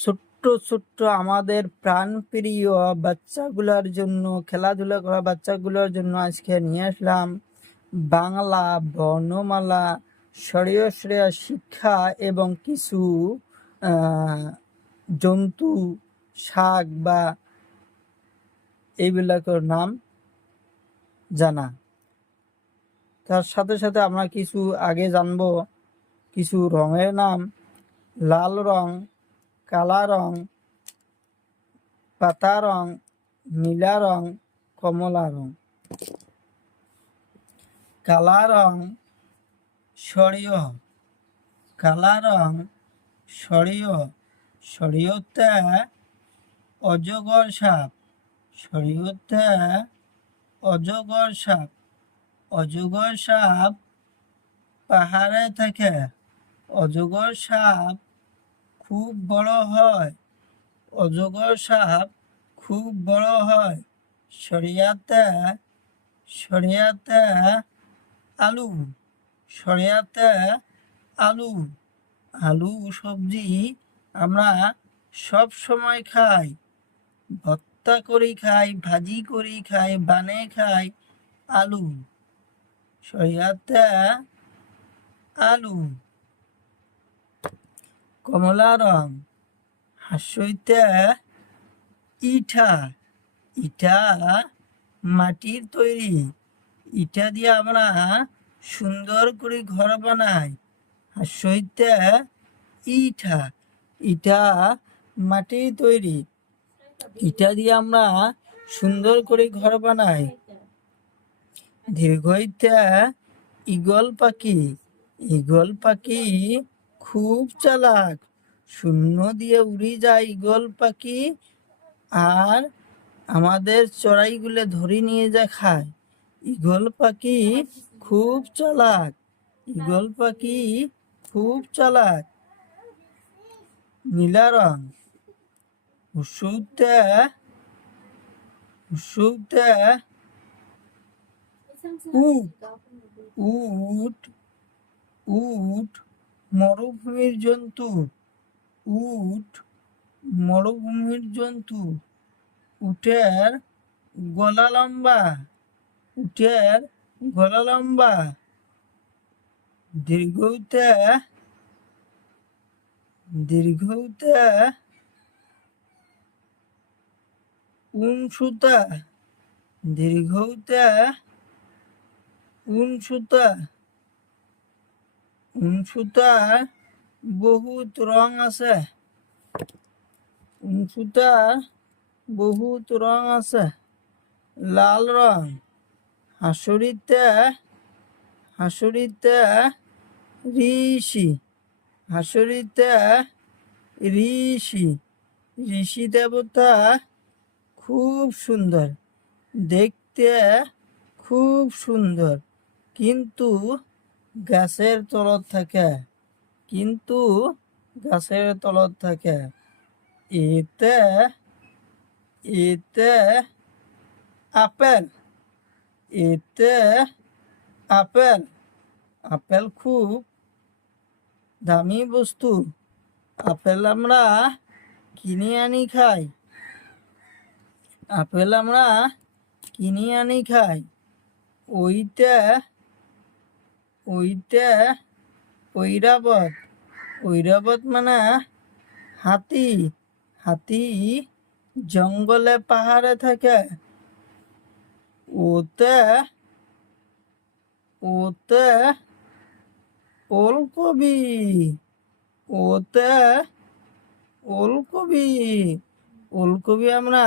ছোট্ট ছোট্ট আমাদের প্রাণপ্রিয় বাচ্চাগুলোর জন্য, খেলাধুলা করা বাচ্চাগুলোর জন্য আজকে নিয়ে আসলাম বাংলা বর্ণমালা, স্বরীয় শিক্ষা এবং কিছু জন্তু, শাক বা এইগুলোর নাম জানা। তার সাথে সাথে আমরা কিছু আগে জানবো কিছু রঙের নাম: লাল রং, কালা রং, পাতা রং, নীলা রং, কমলা রং। কালা রং সরিয়, কালা রং সরিয়, সরিয়তে অজগর সাপ, সরিয়তে অজগর সাপ, অজগর সাপ পাহাড়ে থাকে, অজগর সাপ খুব বড় হয়, অজগর সাপ খুব বড় হয়। সরিয়াতে, সরিয়াতে আলু, সরিয়াতে আলু, আলু সবজি আমরা সব সময় খাই, ভর্তা করি খাই, ভাজি করি খাই, বানে খাই। আলু, সরিয়াতে আলু। কমলা রং হাসইতে ইটা, ইটা মাটির তৈরি, ইটা দিয়ে আমরা সুন্দর করে ঘর বানাই। হাসইতে ইটা, ইটা মাটির তৈরি, ইটা দিয়ে আমরা সুন্দর করে ঘর বানাই। দীর্ঘইতে ঈগল পাখি, ঈগল পাখি খুব চালাক, শূন্য দিয়ে উড়ে যায় ঈগল পাখি আর আমাদের চড়াইগুলো ধরে নিয়ে যা খায়। ঈগল পাখি খুব চালাক, ঈগল পাখি খুব চালাক। নীলা রং হুসুতে, হুসুতে উট, উট, উট মরুভূমির জন্তু, উট মরুভূমির জন্তু। উটের গলা লম্বা, উটের গলা লম্বা। দীর্ঘতে, দীর্ঘতে উনসুতা, দীর্ঘতে উনসুতা। উনসুতার বহুত রং আছে, উনসুতার বহুত রং আছে। লাল রং হাসুরিতে, হাসুরিতে ঋষি, হাসুরিতে ঋষি, ঋষি দেবতা খুব সুন্দর, দেখতে খুব সুন্দর, কিন্তু গাছের তলত থাকে, কিন্তু গাছের তলত থাকে। এতে, এতে আপেল, এতে আপেল, আপেল খুব দামি বস্তু, আপেল আমরা কিনে আনি খাই, আপেল আমরা কিনে আনি খাই। ওইতে, ওইতে ঐরাবত, ঐরাবত মানে হাতি, হাতি জঙ্গলে পাহাড়ে থাকে। ওতে, ওতে ওলকবি, ওতে ওলকবি, ওলকবি আমরা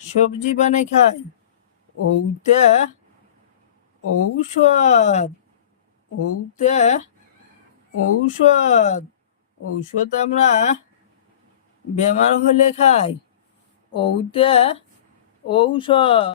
সবজি বানিয়ে খাই। ওতে ঔষধ, ওতে ঔষধ, ঔষধ আমরা বেমার হলে খাই। ওতে ঔষধ।